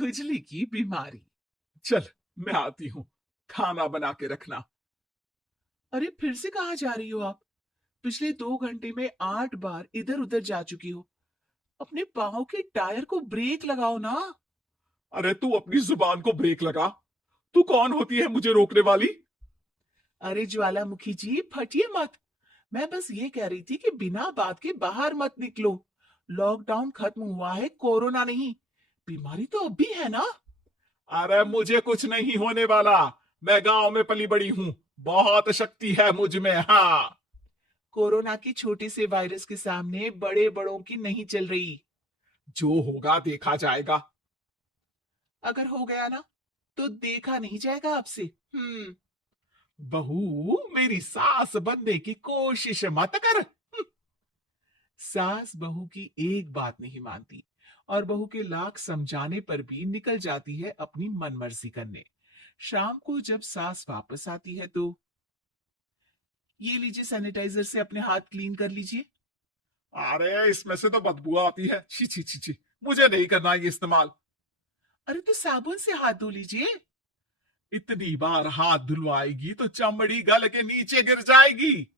खुजली की बीमारी। चल, मैं आती हूँ, खाना बना के रखना। अरे फिर से कहाँ जा रही हो आप? पिछले 2 घंटे में 8 बार इधर उधर जा चुकी हो। अपने पाँव के टायर को ब्रेक लगाओ ना। अरे तू अपनी जुबान को ब्रेक लगा। तू कौन होती है मुझे रोकने वाली? अरे ज्वालामुखी जी, फटिए मत। मैं बस ये कह रही थी कि बिना बात के बाहर मत निकलो। लॉकडाउन खत्म हुआ है, कोरोना नहीं। बीमारी तो अब भी है ना। अरे मुझे कुछ नहीं होने वाला। मैं गांव में पली बड़ी हूँ। बहुत शक्ति है मुझ में, हाँ। कोरोना की छोटे से वायरस के सामने बड़े बड़ों की नहीं चल रही। जो होगा देखा जाएगा। अगर हो गया ना, तो देखा नहीं जाएगा आपसे। हम्म। बहू, मेरी सास बनने की कोशिश मत कर। सास बहू की एक बात नहीं मानती और बहू के लाख समझाने पर भी निकल जाती है अपनी मनमर्जी करने। शाम को जब सास वापस आती है तो, ये लीजिए सैनिटाइजर से अपने हाथ क्लीन कर लीजिए। अरे इसमें से तो बदबू आती है, छी छी छी छी। मुझे नहीं करना ये इस्तेमाल। अरे तो साबुन से हाथ धो लीजिए। इतनी बार हाथ धुलवाएगी तो चमड़ी गल के नीचे गिर जाएगी।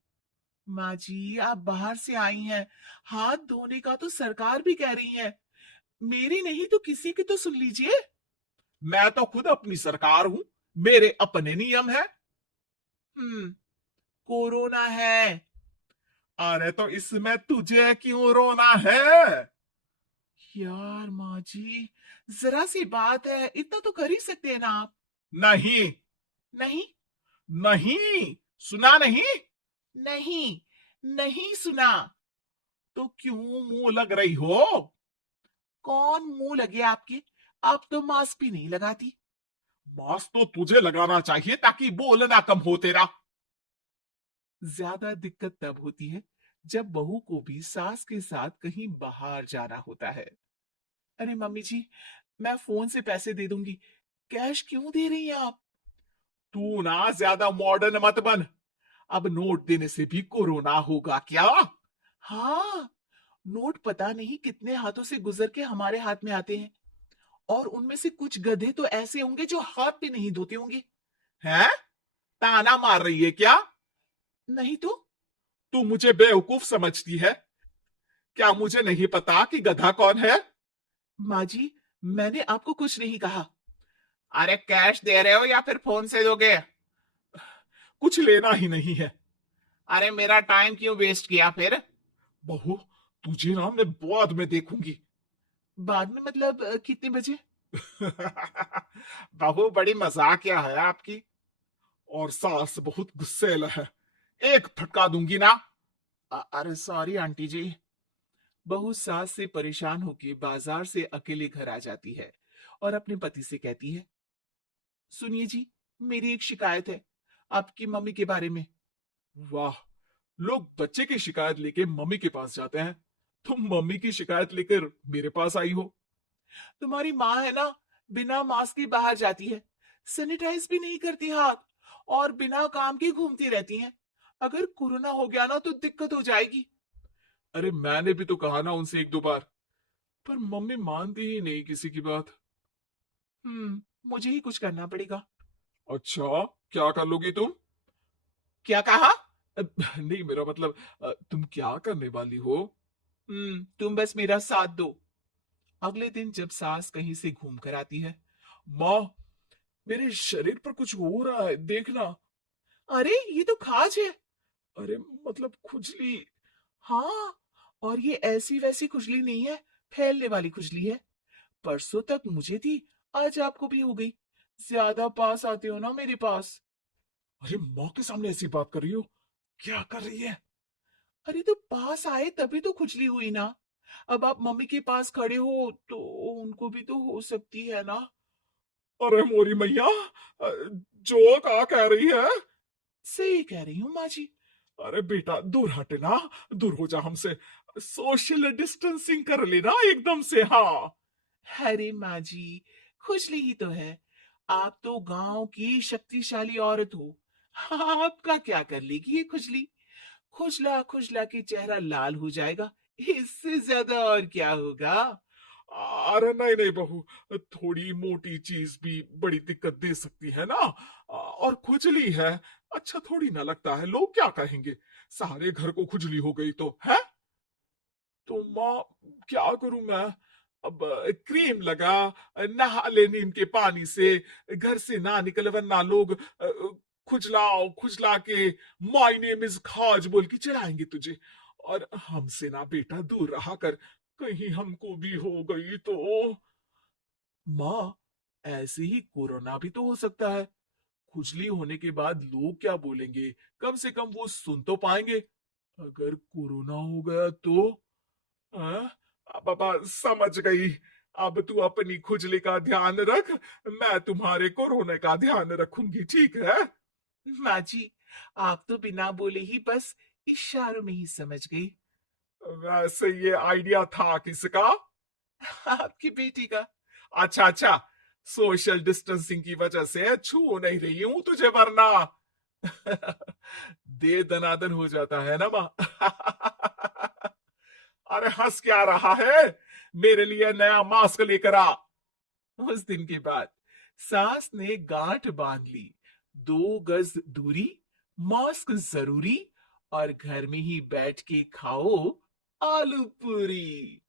माँ जी, आप बाहर से आई हैं। हाथ धोने का तो सरकार भी कह रही है। मेरी नहीं तो किसी की तो सुन लीजिए। मैं तो खुद अपनी सरकार हूं। मेरे अपने नियम है। कोरोना है। अरे तो इसमें तुझे क्यों रोना है? यार माँ जी, जरा सी बात है, इतना तो कर ही सकते हैं ना आप। नहीं। नहीं। नहीं। सुना नहीं? नहीं। नहीं सुना। तो क्यों मुंह लग रही हो? कौन मुंह लगे आपके? आप तो मास्क भी नहीं लगाती। मास्क तो तुझे लगाना चाहिए ताकि बोलना कम हो तेरा। ज्यादा दिक्कत तब होती है जब बहू को भी सास के साथ कहीं बाहर जाना होता है। अरे मम्मी जी, मैं फोन से पैसे दे दूंगी। कैश क्यों दे रही हैं आप? तू ना ज्यादा मॉडर्न मत बन। अब नोट देने से भी कोरोना होगा क्या? हाँ। नोट पता नहीं कितने हाथों से गुजर के हमारे हाथ में आते हैं। और उनमें से कुछ गधे तो ऐसे होंगे जो हाथ भी नहीं धोते होंगे। हैं? ताना मार रही है क्या? नहीं तो। तू मुझे बेवकूफ समझती है? क्या मुझे नहीं पता कि गधा कौन है? माँ जी, मैंने आपको कुछ नहीं कहा। अरे कैश दे रहे हो या फिर फोन से दोगे? कुछ लेना ही नहीं है। अरे मेरा टाइम क्यों वेस्ट किया फिर? बहू, तुझे ना मैं बाद में देखूंगी। बाद में मतलब कितने बजे? बहू बड़ी मजाकिया है आपकी। और सास बहुत गुस्सेल है। एक फटका दूंगी ना। अरे सॉरी आंटी जी। बहू सास से परेशान होकर बाजार से अकेले घर आ जाती है और अपने पति से कहती है, सुनिए जी, मेरी एक शिकायत है आपकी मम्मी के बारे में। वाह, लोग बच्चे की शिकायत लेके मम्मी के पास जाते हैं। तुम मम्मी की शिकायत लेकर मेरे पास आई हो। तुम्हारी माँ है ना, बिना मास्क के बाहर जाती है, सैनिटाइज भी नहीं करती हाथ, और बिना काम के घूमती रहती हैं। अगर कोरोना हो गया ना तो दिक्कत हो जाएगी। अरे मैंने भी तो कहा ना उनसे एक दो बार, पर मम्मी मानती ही नहीं किसी की बात। मुझे ही कुछ करना पड़ेगा। अच्छा, क्या कर लोगी तुम? क्या कहा? नहीं, मेरा मतलब तुम क्या करने वाली हो? तुम बस मेरा साथ दो। अगले दिन जब सास कहीं से घूम कर आती है, माँ, मेरे शरीर पर कुछ हो रहा है, देखना। अरे ये तो खाज है। अरे मतलब खुजली। हाँ, और ये ऐसी वैसी खुजली नहीं है, फैलने वाली खुजली है। परसों तक मुझे थी, आज आपको भी हो गई। ज्यादा पास आते हो ना मेरे पास। अरे माँ के सामने ऐसी बात कर रही हो? क्या कर रही है? अरे तो पास आए तभी तो खुजली हुई ना। अब आप मम्मी के पास खड़े हो तो उनको भी तो हो सकती है ना। अरे मोरी मैया, जो का कह रही है? सही कह रही हूँ माँ जी। अरे बेटा दूर हटना, दूर हो जा हमसे। सोशल डिस्टेंसिंग कर लेना एकदम से, हाँ। अरे माँ जी, खुजली ही तो है। आप तो गांव की शक्तिशाली औरत हो। आपका क्या कर लेगी ये खुजली? खुजला खुजला के चेहरा लाल हो जाएगा, इससे ज्यादा और क्या होगा? अरे नहीं नहीं बहू, थोड़ी मोटी चीज भी बड़ी दिक्कत दे सकती है ना। और खुजली है, अच्छा थोड़ी ना लगता है, लोग क्या कहेंगे। सारे घर को खुजली हो गई तो है। तो माँ, क्या करूं मैं। अब क्रीम लगा, नहा ले नीम के पानी से, घर से ना निकल वरना लोग खुजलाओ खुजला के माय नेम इज खाज बोल के चिढ़ाएंगे तुझे। और हमसे ना बेटा दूर रहा कर, कहीं हमको भी हो गई तो। माँ, ऐसे ही कोरोना भी तो हो सकता है। खुजली होने के बाद लोग क्या बोलेंगे, कम से कम वो सुन तो पाएंगे। अगर कोरोना हो गया तो। हाँ, पापा समझ गई। अब तू अपनी खुजली का ध्यान रख, मैं तुम्हारे कोरोना का ध्यान रखूंगी, ठीक है। माँ जी, आप तो बिना बोले ही बस इशारों में ही समझ गई। वैसे ये आइडिया था किसका? आपकी बेटी का। अच्छा अच्छा, सोशल डिस्टेंसिंग की वजह से छू नहीं रही हूं तुझे वरना दे दनादन हो जाता है ना माँ। अरे हंस क्या रहा है, मेरे लिए नया मास्क लेकर आ। उस दिन के बाद सास ने गांठ बांध ली। 2 गज दूरी, मास्क जरूरी, और घर में ही बैठ के खाओ आलू पूरी।